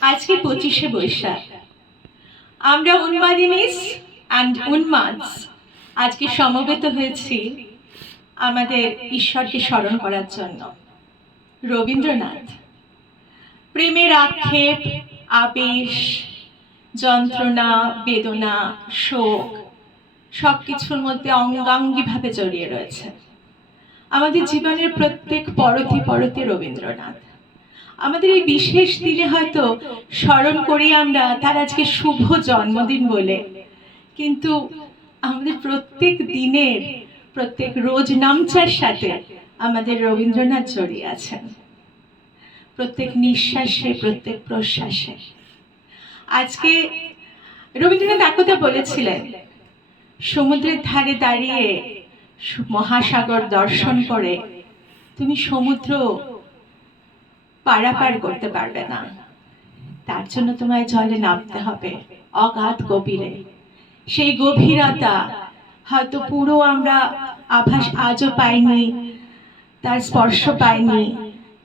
আজকে 25শে বৈশাখ। আমরা উন্মাদিনীস অ্যান্ড উন্মাদস আজকে সমবেত হয়েছি আমাদের ঈশ্বরকে স্মরণ করার জন্য। রবীন্দ্রনাথ প্রেমের আক্ষেপ, আবেশ, যন্ত্রণা, বেদনা, শোক সবকিছুর মধ্যে অঙ্গাঙ্গিভাবে জড়িয়ে রয়েছে। আমাদের জীবনের প্রত্যেক পরতে পরতে রবীন্দ্রনাথ। আমাদের এই বিশেষ দিনে হয়তো স্মরণ করি আমরা তার আজকে শুভ জন্মদিন বলে, কিন্তু আমাদের প্রত্যেক দিনের প্রত্যেক রোজ নামচার সাথে আমাদের রবীন্দ্রনাথ জড়িয়ে আছেন, প্রত্যেক নিঃশ্বাসে, প্রত্যেক প্রশ্বাসে। আজকে রবীন্দ্রনাথ একথা বলেছিলেন, সমুদ্রের ধারে দাঁড়িয়ে মহাসাগর দর্শন করে তুমি সমুদ্র পারাপার করতে পারবে না, তার জন্য তোমায় জলে নামতে হবে অগাধ গভীরে। সেই গভীরতা হয়তো পুরো আমরা আভাস আজও পাইনি, তার স্পর্শ পাইনি,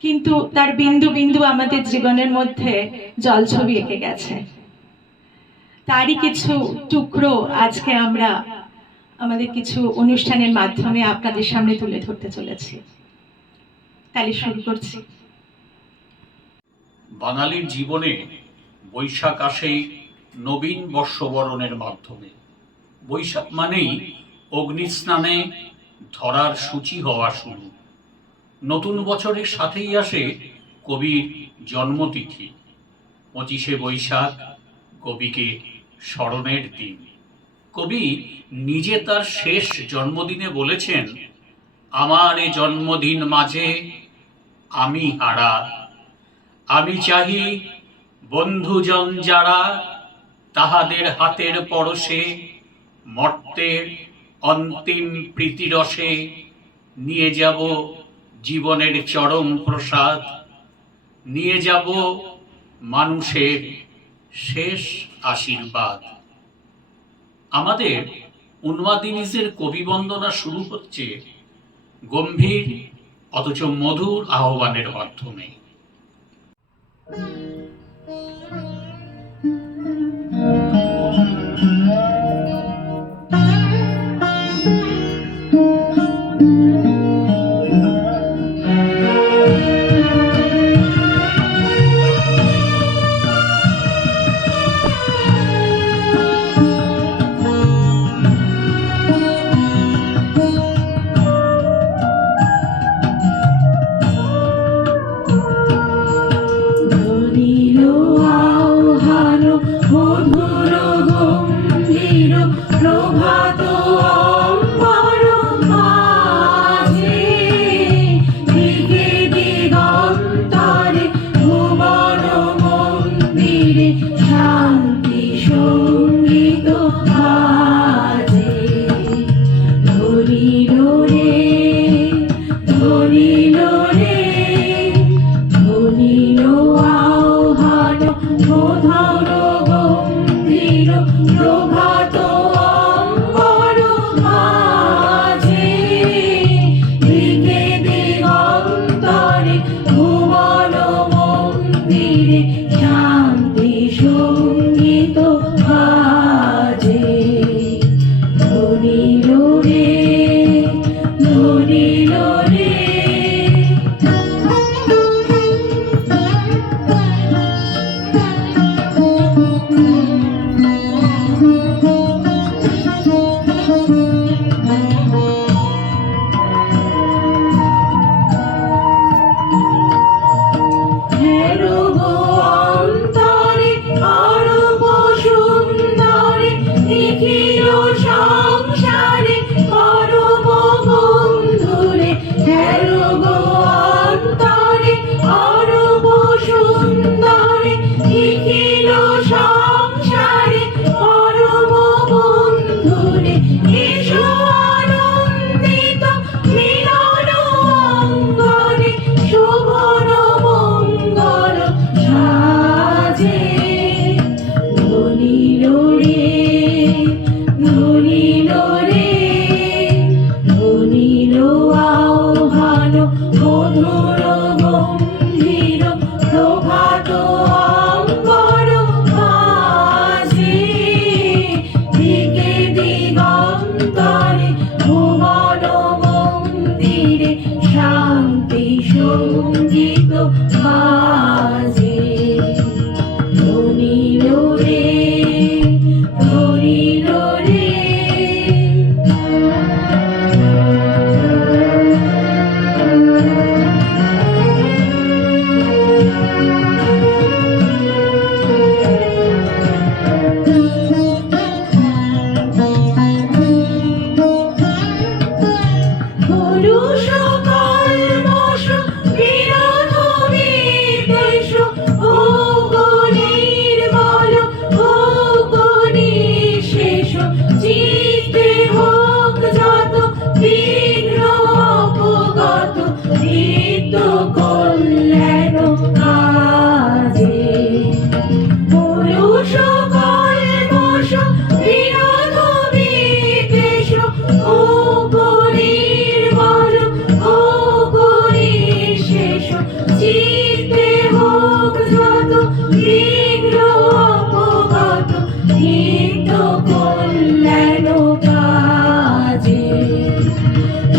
কিন্তু তার বিন্দু বিন্দু আমাদের জীবনের মধ্যে জলছবি এঁকে গেছে। তারই কিছু টুকরো আজকে আমরা আমাদের কিছু অনুষ্ঠানের মাধ্যমে আপনাদের সামনে তুলে ধরতে চলেছি। তাহলে শুরু করছি। বাঙালির জীবনে বৈশাখ আসে নবীন বর্ষবরণের মাধ্যমে। বৈশাখ মানেই অগ্নিস্নানে ধরার সূচি হওয়া শুরু। নতুন বছরের সাথেই আসে কবির জন্মতিথি। 25শে বৈশাখ কবিকে স্মরণের দিন। কবি নিজে তার শেষ জন্মদিনে বলেছেন, আমার এ জন্মদিন মাঝে আমি হারা, আমি চাহি বন্ধুজন যারা তাহাদের হাতের পরশে মর্তের অন্তিম প্রীতিরসে নিয়ে যাব জীবনের চরম প্রসাদ, নিয়ে যাব মানুষের শেষ আশীর্বাদ। আমাদের উন্মাদিনীজের কবি বন্দনা শুরু হচ্ছে গম্ভীর অথচ মধুর আহ্বানের মাধ্যমে। মধুর গম্ভীর প্রভাত অঙ্গ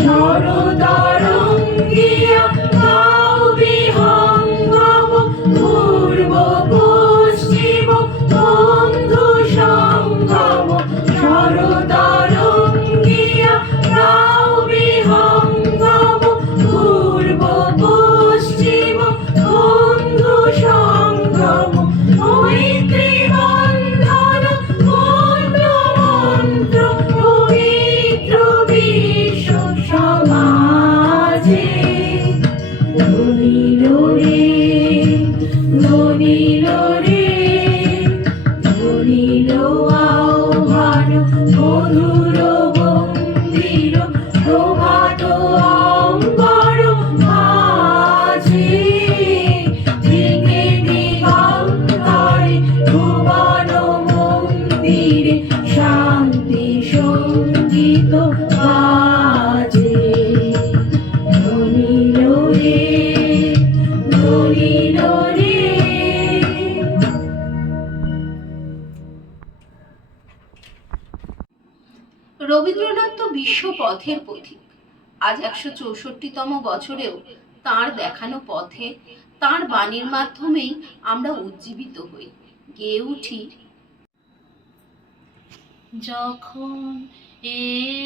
শরতরঙ্গিয়া নাও বিহঙ্গম পূর্ব পশ্চিম বন্ধু সঙ্গম। শরতরঙ্গিয়া নাও বিহঙ্গম পূর্ব পশ্চিম বন্ধু সঙ্গম। মৈত্রী বন্ধন পূর্ণ মন্ত্র পবিত্র বিশ্ব সমাজে। ধ্বনিল রে ধ্বনিল রে ধ্বনিল আহ্বান মধুর গম্ভীর প্রভাত অম্বর মাঝে। দিকে দিগন্তরে ভুবন মন্দিরে শান্তি সঙ্গীত বাজে। ধ্বনিল রে ধ্বনিল রে। রবীন্দ্রনাথ তো বিশ্ব পথের পথিক। আজ 164তম বছরেও তাঁর দেখানো পথে, তাঁর বাণীর মাধ্যমেই আমরা উজ্জীবিত হই, গেয়ে উঠি। যখন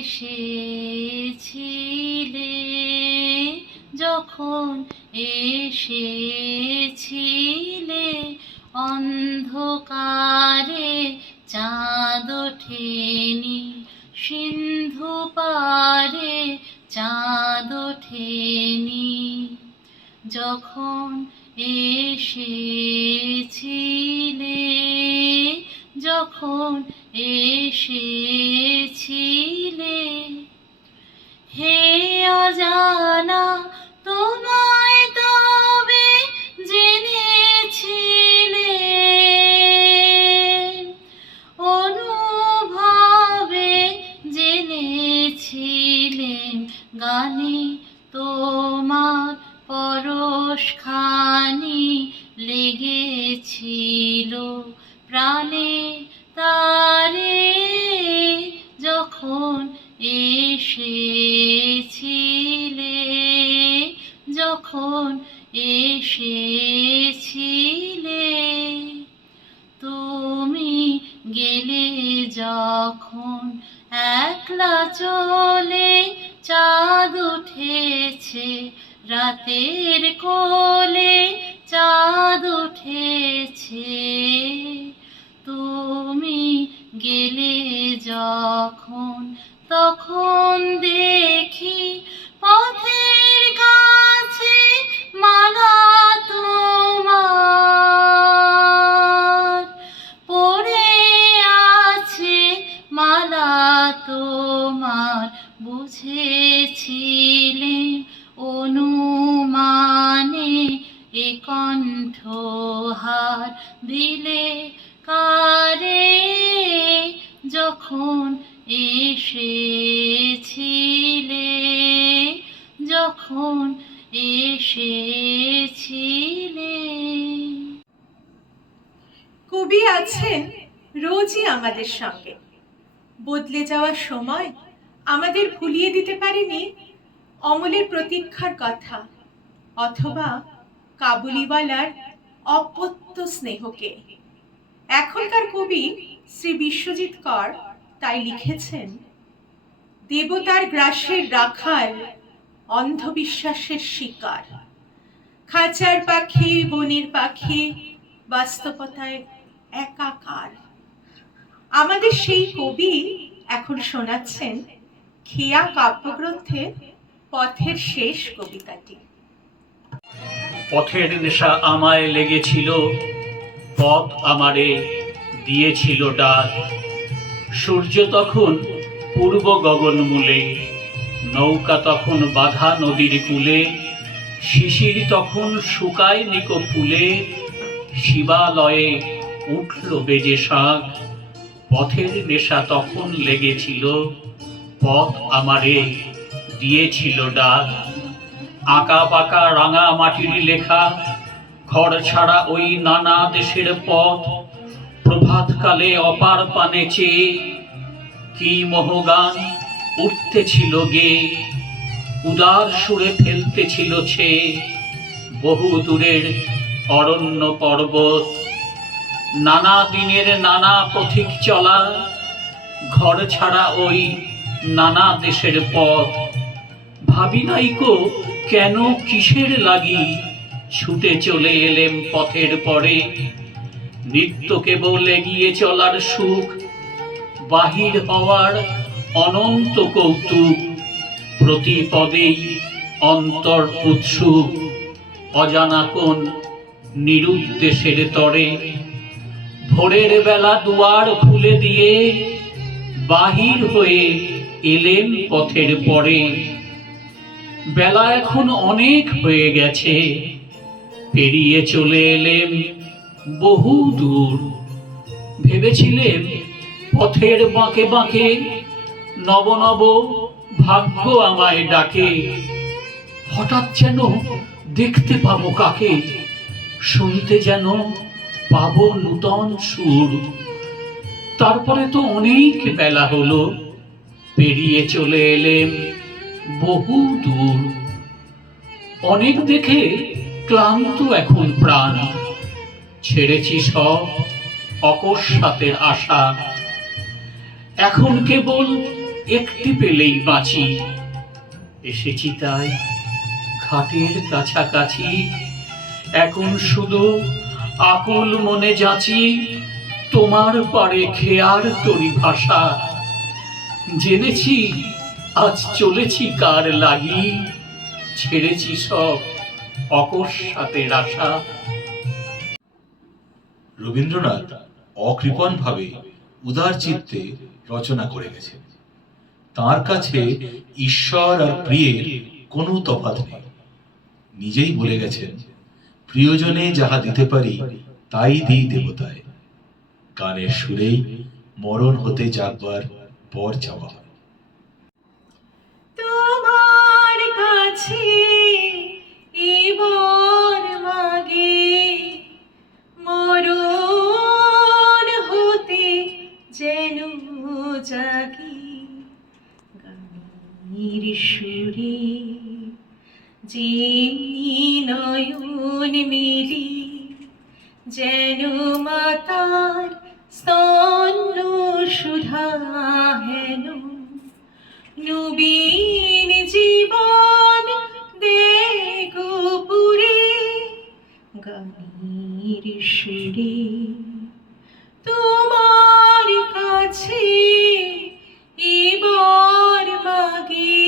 এসেছিলে, যখন এসেছিলে, অন্ধকারে চাঁদ ওঠেনি, সিন্ধু পারে চাঁদ ওঠেনি। যখন এসেছিলে, যখন এসেছিলে, হে অজানা তোমায় তবে জেনেছিলে, অনুভবে জেনেছিলেন, গানে তোমার পরশখানি লেগেছিল প্রাণে তারে। যখন এসেছিলে, যখন এসেছিলে, তুমি গেলে যখন একলা চলে, চাঁদ উঠেছে রাতের কোলে, চাঁদ উঠেছে। তুমি গেলে যখন, তখন দেখি পথের কাছে মালা তোমার পড়ে আছে, মালা তোমার। বুঝেছিলেন অনুমানে এ কণ্ঠহার দিলে কারে। যখন এসেছিলে, যখন এসেছিলে। কবি আছেন রোজই আমাদের সঙ্গে। বদলে যাওয়ার সময় আমাদের ভুলিয়ে দিতে পারেনি অমলের প্রতীক্ষার কথা, অথবা কাবুলিওয়ালার অপত্য স্নেহকে। এখনকার কবি শ্রী বিশ্বজিৎ কর তাই লিখেছেন, দেবতার গ্রাসের রাখাল, অন্ধবিশ্বাসের শিকার, খাঁচার পাখি বনের পাখি, বাস্তবতায় একাকার। আমাদের সেই কবি এখন শোনাচ্ছেন খেয়া কাব্যগ্রন্থের পথের শেষ কবিতাটি। পথের নেশা আমায় লেগেছিল, পথ আমারে দিয়েছিল ডাক। সূর্য তখন পূর্ব গগন মূলে, নৌকা তখন বাঁধা নদীর কূলে, শিশির তখন শুকায় নিকো ফুলে, শিবালয়ে উঠল বেজে শাঁখ। পথের নেশা তখন লেগেছিল, পথ আমারে দিয়েছিল ডাক। আঁকা বাঁকা রাঙা মাটির লেখা, ঘর ছাড়া ওই নানা দেশের পথ। প্রভাতকালে অপার পানে চেয়ে কি মোহগান উঠতেছিল গে, উদার সুরে ফেলতেছিল ছে বহু দূরের অরণ্য পর্বত। নানা দিনের নানা পথিক চলা, ঘর ছাড়া ওই নানা দেশের পথ। ভাবি নাইকো কেন কিসের লাগি ছুটে চলে এলেম পথের পরে। নিত্য কেবল এগিয়ে চলার সুখ, বাহির হওয়ার অনন্ত কৌতুক। প্রতি পদেই অন্তর উৎসুক, অজানা কোন নিরুদ্দেশের তরে। ভোরের বেলা দুয়ার খুলে দিয়ে বাহির হয়ে এলেম পথের পরে। বেলা এখন অনেক হয়ে গেছে, পেরিয়ে চলে এলেম বহু দূর। ভেবেছিলেম পথের বাঁকে বাঁকে নব নব ভাগ্য আমায় ডাকে। হঠাৎ যেন দেখতে পাবো কাকে, শুনতে যেন পাবো নূতন সুর। তারপরে তো অনেক বেলা হলো, পেরিয়ে চলে এলেম বহু দূর। অনেক দেখে ক্লান্ত এখন প্রাণ, ছেড়েছি সব অকস্মাতের আশা। এখন কেবল একটি পেলেই বাঁচি, এসেছি তাই ঘাটের কাছাকাছি। এখন শুধু আকুল মনে যাচি তোমার পারে খেয়ার তরি ভাষা। জেনেছি আজ চলেছি কার লাগি, ছেড়েছি সব অকস্মাতের আশা। রবীন্দ্রনাথ অকৃপণভাবে উদার চিত্তে রচনা করে গেছেন। তার কাছে ঈশ্বর আর প্রিয়ের কোনো তফাৎ নেই। নিজেই বলে গেছেন, প্রিয়জনে যাহা দিতে পারি তাই দিই দেবতায়। গানের সুরেই মরণ হতে জাগবার পর চাওয়া হয়। তোমার কাছে এবার মাগে মরণ হতে যেন জাগি। গানের সুরে যেমনি নয়ন মেলি, যেন মাতার স্তন্য সুধা হেন। নবীন জীবন দেখো পুরে গানের সুরে। তোমার কাছে এবার মাগে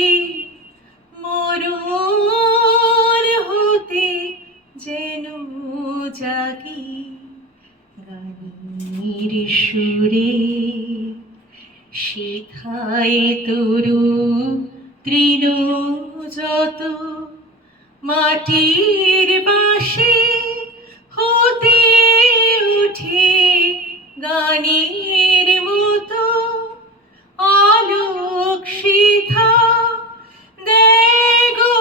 মরণ হতে যেন জাগি। গানের সুরে শিখায় তরু তৃণ যত, মাটির বাঁশি হতে উঠে গানের মতো। আলোক শিখা দেগো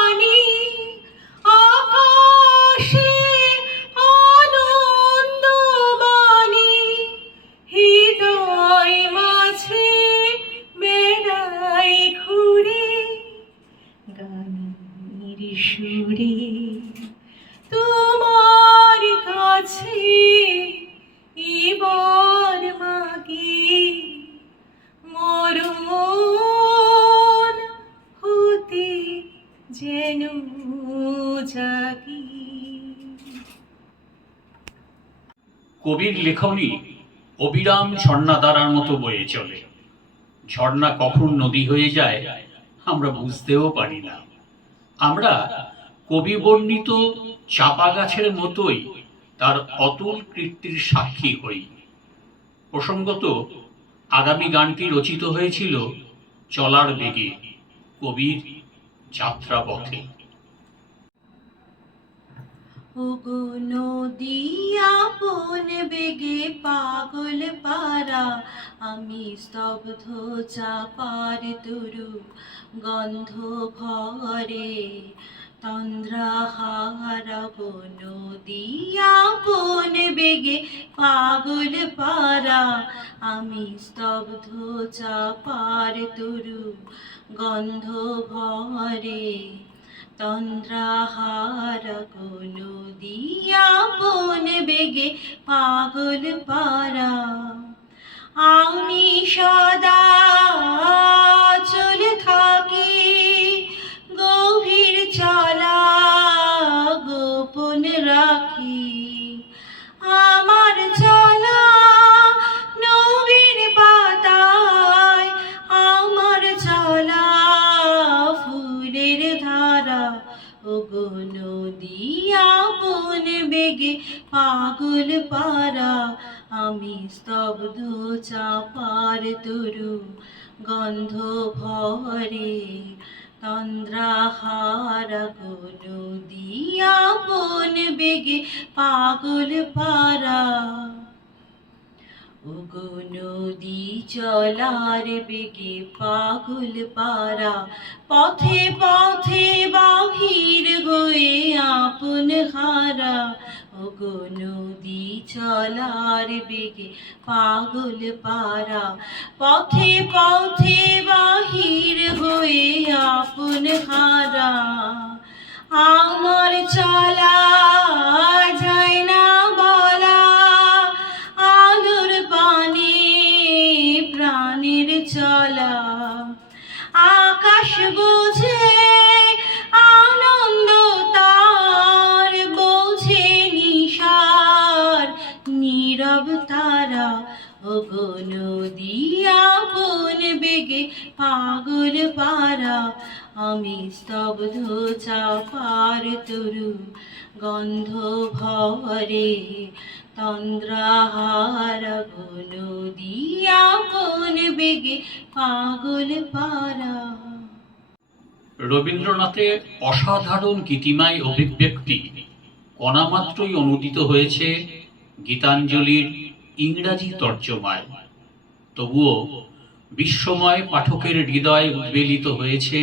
আনি আকাশে আনন্দ বাণী। হৃদয় মাঝে বেড়াই ঘুরে গানের সুরে। তোমার কাছে এবার মাগে মরণ হতে যেন জাগি। কবির লেখনী অবিরাম ঝর্ণাধারার মতো বয়ে চলে। ঝর্ণা কখন নদী হয়ে যায় আমরা বুঝতেও পারি না। আমরা কবি বর্ণিত চাপা গাছের মতোই তার অতুল কীর্তির সাক্ষী হই। প্রসঙ্গত আগামী গানটি রচিত হয়েছিল চলার বেগে, কবির যাত্রা পথে। ওগো নদী আপন বেগে পাগল পারা, আমি স্তব্ধ চাপার তরু গন্ধ ভরে। তন্দ্রাহারা গো নদী আপন বেগে পাগল পারা, আমি স্তব্ধ চাপার তরু গন্ধ ভরে। তন্দ্রাহারা গো নদী আপন বেগে পাগল পারা, আমি সদা চলে থাকি গভীর চলা গোপন রাখি। আমার চলা নবীর পাতায়, আমার চলা ফুলের ধারা। ওগো নদী আপন বেগে পাগল পারা, আমি স্তব্ধ চাপার তরু গন্ধ ভরে। তন্দ্রাহারা গো নদী আপন বেগে পাগল পারা, ওগো নদী চলার বেগে পাগল পারা। পথে পথে বাহির হয়ে আপন হারা, ওগো নদী চলার বেগে পাগল পারা। পথে পথে বাহির হয়ে আপন হারা, আমার চলা যায় না বলা, আলোর পানে প্রাণের চলা। আকাশ বুঝে আনন্দ তার, বোঝে নিশার নীরব তারা। ওগো নদী আপন বেগে পাগল পারা, আমি স্তব্ধ চাপার তরু গন্ধ ভরে। তন্দ্রাহারা গো নদী আপন বেগে পাগল পারা। রবীন্দ্রনাথের অসাধারণ গীতিময় অভিব্যক্তি কণামাত্রই অনুদিত হয়েছে গীতাঞ্জলির ইংরাজি তর্জমায়। তবুও বিশ্বময় পাঠকের হৃদয় উদ্বেলিত হয়েছে,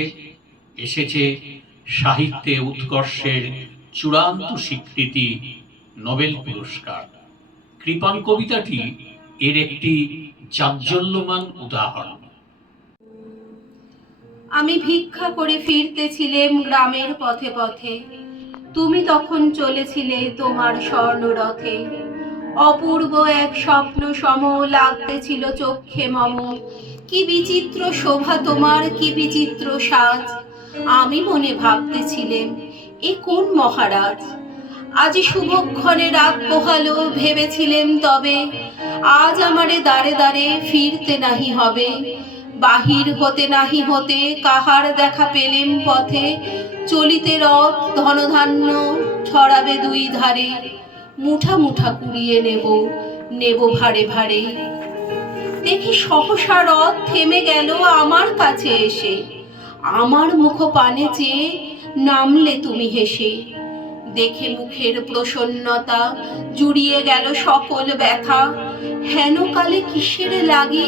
এসেছে সাহিত্যে উৎকর্ষের চূড়ান্ত স্বীকৃতি, নোবেল পুরস্কার। কৃপান কবিতাটি এর একটি জাজ্জল্যমান উদাহরণ। আমি ভিক্ষা করে ফিরতেছিলেম গ্রামের পথে পথে, তুমি তখন চলেছিলে তোমার স্বর্ণরথে। অপূর্ব এক স্বপ্ন সম লাগতেছিল চক্ষে মম, কি বিচিত্র শোভা তোমার, কি বিচিত্র সাজ। আমি মনে ভাবতেছিলেম, এ কোন মহারাজ। আজি শুভক্ষণে রাত পোহালো, ভেবেছিলেম তবে আজ আমারে দ্বারে দ্বারে ফিরতে নাহি হবে। বাহির হতে নাহি হতে কাহার দেখা পেলেম পথে, চলিতে রথ ধনধান্য ছড়াবে দুই ধারে। মুঠা মুঠা কুড়িয়ে নেব, নেব ভারে ভারে। দেখি সহসা রথ থেমে গেল আমার কাছে এসে, আমার মুখ পানে চেয়ে নামলে তুমি হেসে। দেখে মুখের প্রসন্নতা জুড়িয়ে গেল সকল ব্যথা, হেন কালে কিসের লাগি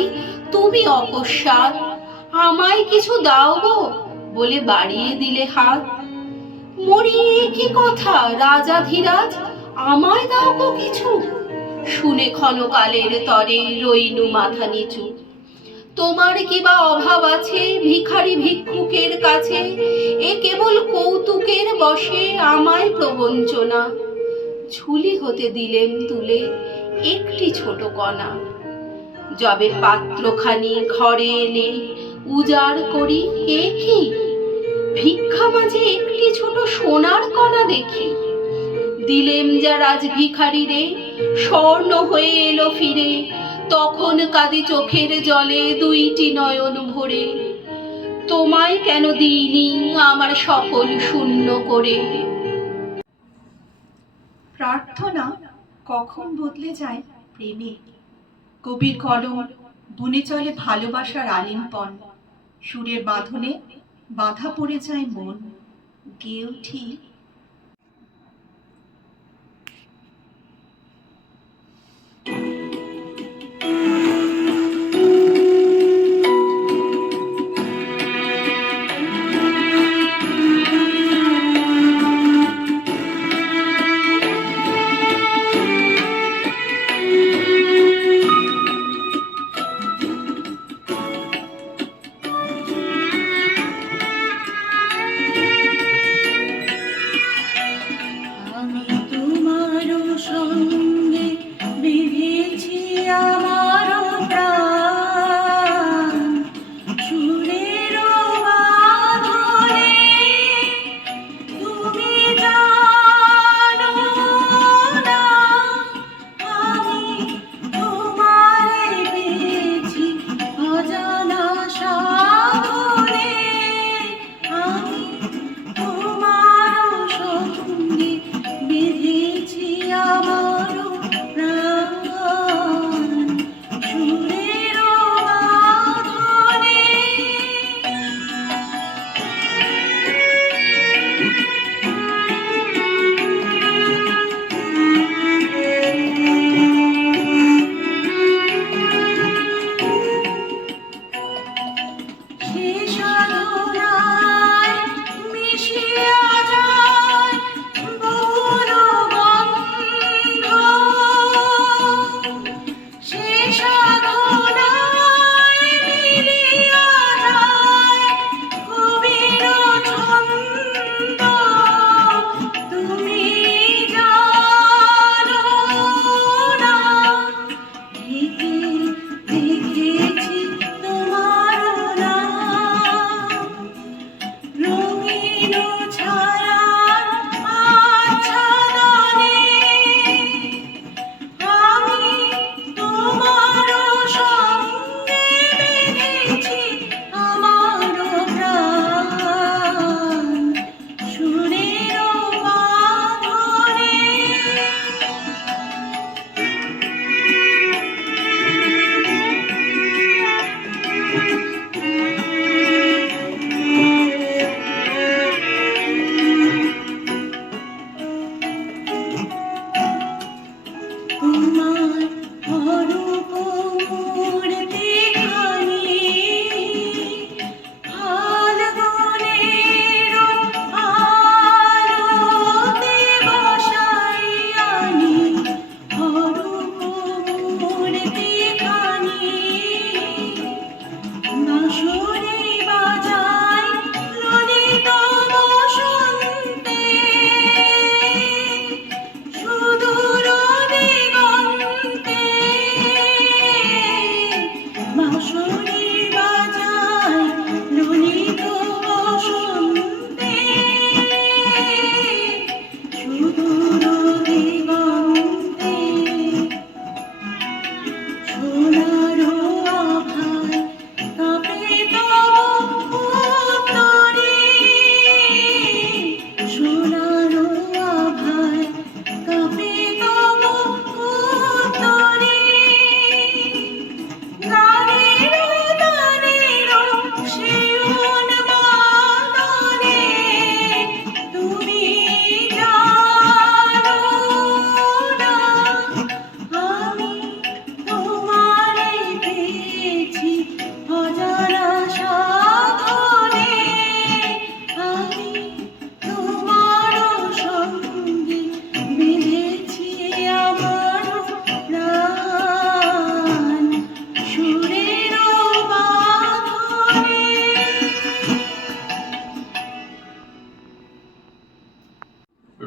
তুমি অকস্মাৎ। আমায় কিছু দাও গো বলে বাড়িয়ে দিলে হাত। মরিয়ে কি কথা রাজাধিরাজ, আমায় দাও গো কিছু। শুনে ক্ষণকালের তরে রইনু মাথা নিচু। তোমার কি বা অভাব আছে ভিখারি ভিক্ষুকের কাছে, এ কেবল কৌতুকের বশে আমায় প্রবঞ্চনা। ঝুলি হতে দিলেম তুলে একটি ছোট কণা, যবে পাত্রখানি ঘরে এনে উজাড় করি, এ কি ভিক্ষা মাঝে একটি ছোট সোনার কণা দেখি। দিলেম যা রাজ ভিখারি রে, স্বর্ণ হয়ে এলো ফিরে। তখন কাঁদি চোখের জলে দুইটি নয়ন ভরে, তোমায় কেন দিইনি আমার সকল শূন্য করে। প্রার্থনা কখন বদলে যায় প্রেমে। কবির কলম বুনে চলে ভালোবাসার আলিঙ্গন। সুরের বাঁধনে বাধা পড়ে যায় মন, গেয়ে উঠি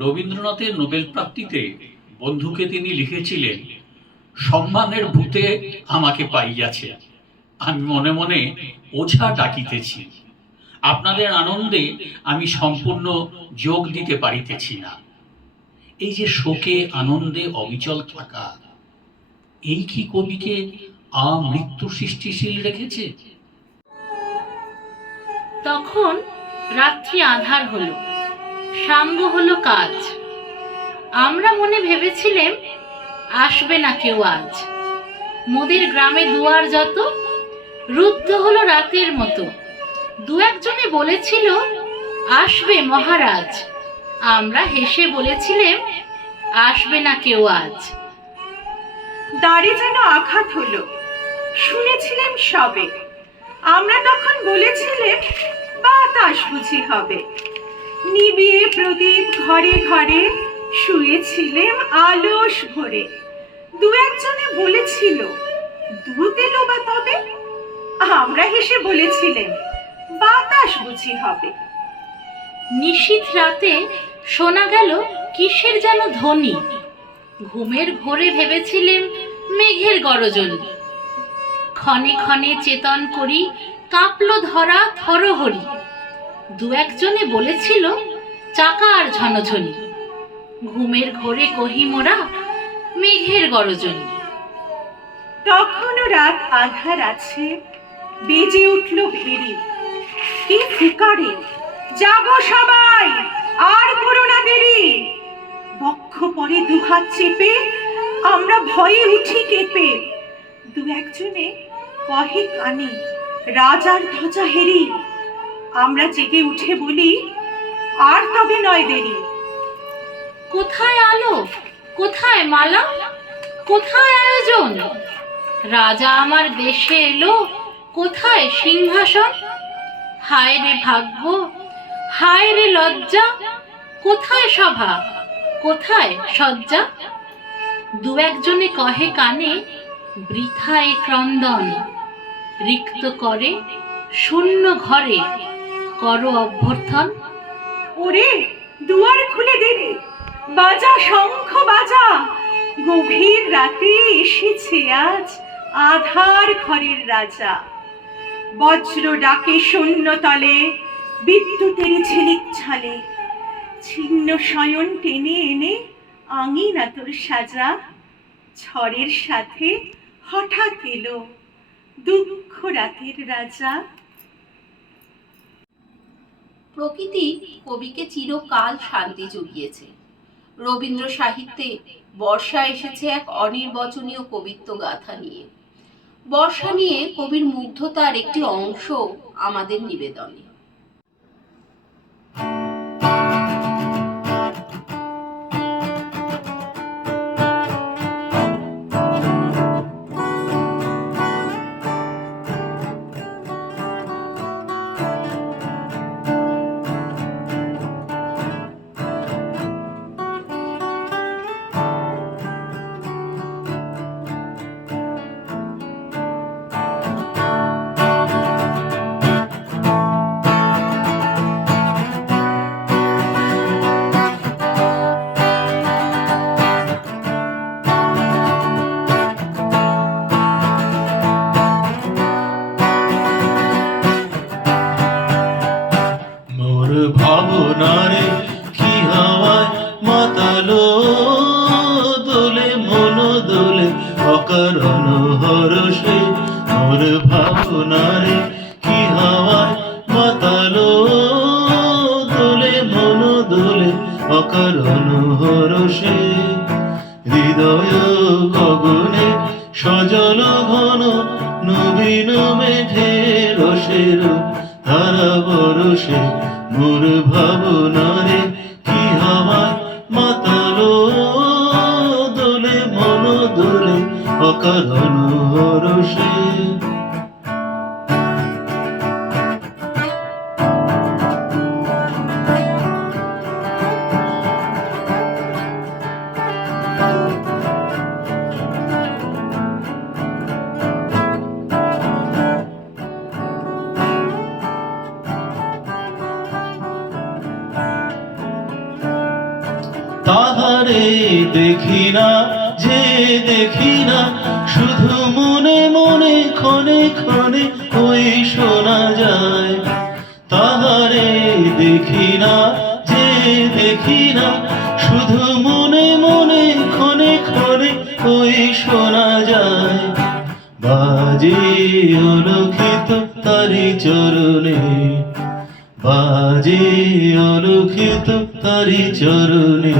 রবীন্দ্রনাথের নোবেল প্রাপ্তিতে বন্ধুকে তিনি লিখেছিলেন, সম্মানের ভূতে আমাকে পাইয়াছে, আমি মনে মনে ওঝা ডাকিতেছি, আপনাদের আনন্দে আমি সম্পূর্ণ যোগ দিতে পারিতেছি না। এই যে শোকে আনন্দে অবিচল থাকা, এই কি কবিকে আমৃত্যু সৃষ্টিশীল রেখেছে? তখন রাত্রি আঁধার হলো, সাঙ্গ হলো কাজ। আমরা মনে ভেবেছিলেম আসবে না কেউ আজ। মোদের গ্রামে দুয়ার যত রুদ্ধ হলো রাতের মতো। দু একজনে বলেছিল আসবে মহারাজ। আমরা হেসে বলেছিলেম আসবে না কেউ আজ। দাড়ি যেন আঘাত হলো, শুনেছিলেন সবে। আমরা তখন বলেছিলেম বাতাস বুঝি হবে। নিবিয়ে প্রদীপ ঘরে ঘরে শুয়েছিলেম আলস ভরে। দু একজনে বলেছিল দুধ এলো বা তবে। আমরা হেসে বলেছিলেম বাতাস বুঝি হবে। নিশীথ রাতে শোনা গেল কিসের যেন ধ্বনি। ঘুমের ঘোরে ভেবেছিলেম মেঘের গরজন। ক্ষণে ক্ষণে চেতন করি কাঁপল ধরা থরহরি। দু একজনে বলেছিল চাকার ঝনঝনি। ঘুমের ঘোরে কহি মোরা মেঘের গরজন। তখনও রাত আধার আছে, বেজে উঠল ভেরি। কি ফুকারে, জাগো সবাই, আর করো না দেরি। বক্ষ পরে দুহাত চেপে আমরা ভয়ে উঠি কেঁপে। দু একজনে কহে কানে রাজার ধ্বজা হেরি। আমরা জেগে উঠে বলি আর তবে নয় দেরি। কোথায় আলো, কোথায় মালা, কোথায় আয়োজন? রাজা আমার দেশে এলো, কোথায় সিংহাসন? হায় রে ভাগ্য, হায় রে লজ্জা, কোথায় সভা, কোথায় সজ্জা? দু একজনে কহে কানে বৃথা এ ক্রন্দন। রিক্ত করে শূন্য ঘরে করো অভ্যর্থন। ওরে দুয়ার খুলে দে রে, বাজা শঙ্খ বাজা। গভীর রাতে এসেছে আজ আধার ঘরের রাজা। বজ্র ডাকে শূন্য তলে, বিদ্যুতেরই ঝিলিক ছলে। ছিন্ন শয়ন টেনে এনে আঙিনা তোর সাজা। ঝড়ের সাথে হঠাৎ এলো দুঃখ রাতের রাজা। প্রকৃতি কবিকে চিরকাল শান্তি জুগিয়েছে। রবীন্দ্র সাহিত্যে বর্ষা এসেছে এক অনির্বচনীয় কবিত্ব গাথা নিয়ে। বর্ষা নিয়ে কবির মুগ্ধতার একটি অংশ আমাদের নিবেদনে। ভাবনারে কি হাওয়ায় মাতালো দোলে মন দোলে অকারণ হরষে। মোর ভাবনারে কি হাওয়ায় মাতালো দোলে মন দোলে অকারণ হরষে। হৃদয় গগনে সজল ঘন নবীন মেঘের রসের ধারা বরষে। মোর ভাবনারে কি হাওয়ায় মাতালো দোলে মন দোলে অকারণ হরষে। তাহারে দেখি না যে দেখি না, শুধু মনে মনে ক্ষণে ক্ষণে ওই শোনা যায়। তাহারে দেখি না যে দেখি না, শুধু মনে মনে ক্ষণে ক্ষণে ওই শোনা যায়। বাজে অলক্ষিত তারি চরণে, বাজে অলক্ষিত তারি চরণে,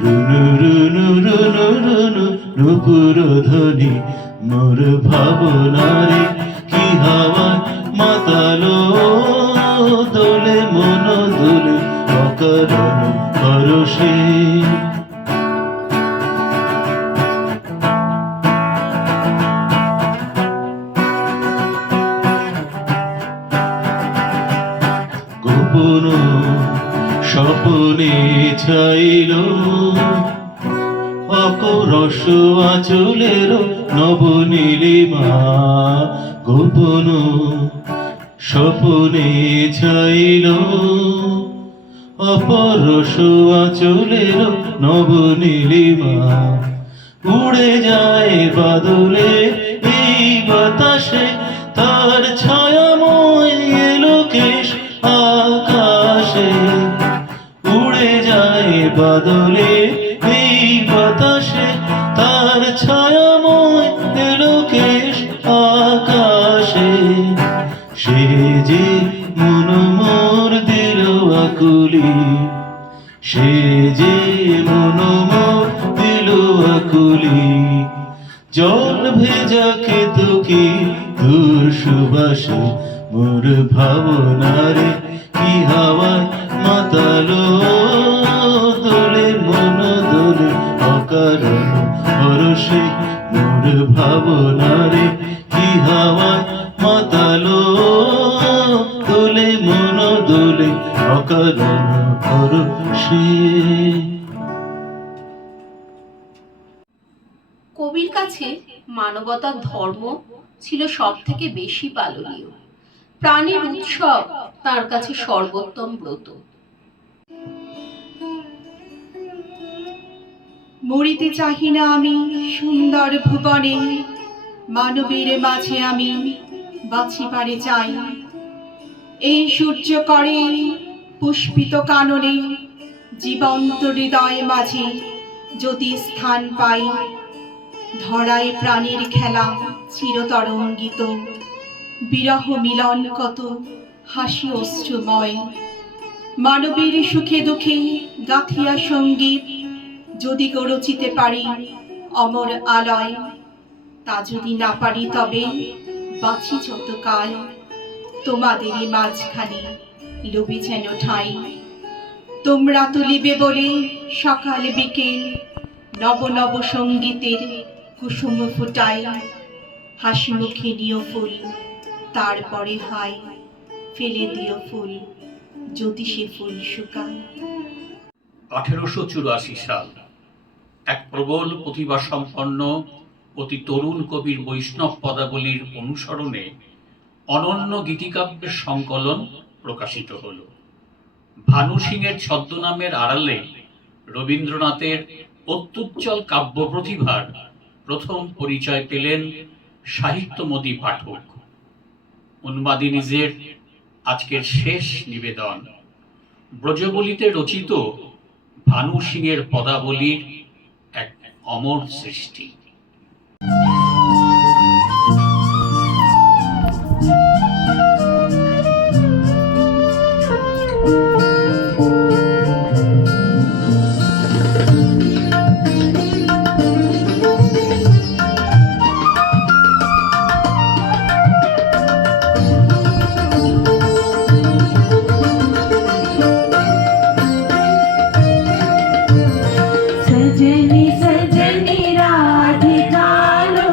রুনু রুনু রুনু রুনু নুপুর ধ্বনি মোর ভাবনারে কি হাওয়ায় মাতালো দোলে মন দোলে অকারণ পরশে। গোপন স্বপনে চাইল অকরস আঁচলের নবনীলিমা। গোপন স্বপনে চাইল অপরস আঁচলের নবনীলিমা। উড়ে যায় বাদলে এই বাতাসে, তার ছায়াময় লোকেশ আকাশে। উড়ে যায় বাদলে এই বাতাসে, তার ছায়াময় লোকেশ আকাশে। সে যে মন মোর দিল আকুলি, সে যে মন মোর দিল আকুলি। জল ভেজা কেতকী দূর সুবাসে মোর ভাবনারে কি হাওয়ায় মাতালো দোলে মন দোলে অকারণ পরশে। মোর ভাবনারে কি হাওয়ায় মাতালো দোলে মন দোলে অকারণ পরশে। কবির কাছে মানবতার ধর্ম ছিল সব থেকে বেশি পালনীয়। প্রাণের উৎসব তার কাছে সর্বোত্তম ব্রত। মরিতে চাহি না আমি সুন্দর ভুবনে, মানবের মাঝে আমি বাঁচিবারে চাই। এই সূর্য করে পুষ্পিত কাননে, জীবন্ত হৃদয় মাঝে যদি স্থান পাই। ধরায় প্রাণের খেলা চিরতরঙ্গিত, বিরহ মিলন কত হাসি অশ্রুময়। মানবের সুখে দুঃখে গাথিয়া সঙ্গীত যদি রচিতে পারি অমর আলয়। তা যদি না পারি তবে বাঁচি যতকাল তোমাদেরই মাঝখানে লবি যেন ঠাঁই। তোমরা তুলিবে বলে সকাল বিকেল নব নব সঙ্গীতের কুসুম ফুটাই। হাসি মুখে নিও ফুল, তারপরে হাই ফেলে দিও ফুল যদি সে ফুল শুকায়। 1884 সাল এক প্রবল প্রতিভা সম্পন্ন অতি তরুণ কবির বৈষ্ণব পদাবলীর অনুসরণে অনন্য গীতিকাব্যের সংকলন প্রকাশিত হল। ভানু সিংয়ের ছদ্মনামের আড়ালে রবীন্দ্রনাথের অত্যুজ্জ্বল কাব্য প্রতিভার প্রথম পরিচয় পেলেন সাহিত্যমোদী পাঠক। উন্মাদিনীজের আজকের শেষ নিবেদন ব্রজবলিতে রচিত ভানু সিংয়ের পদাবলীর এক অমর সৃষ্টি। सजनी सजनी राधिका लो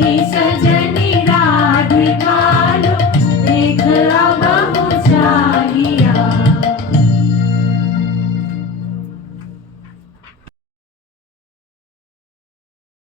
নি সা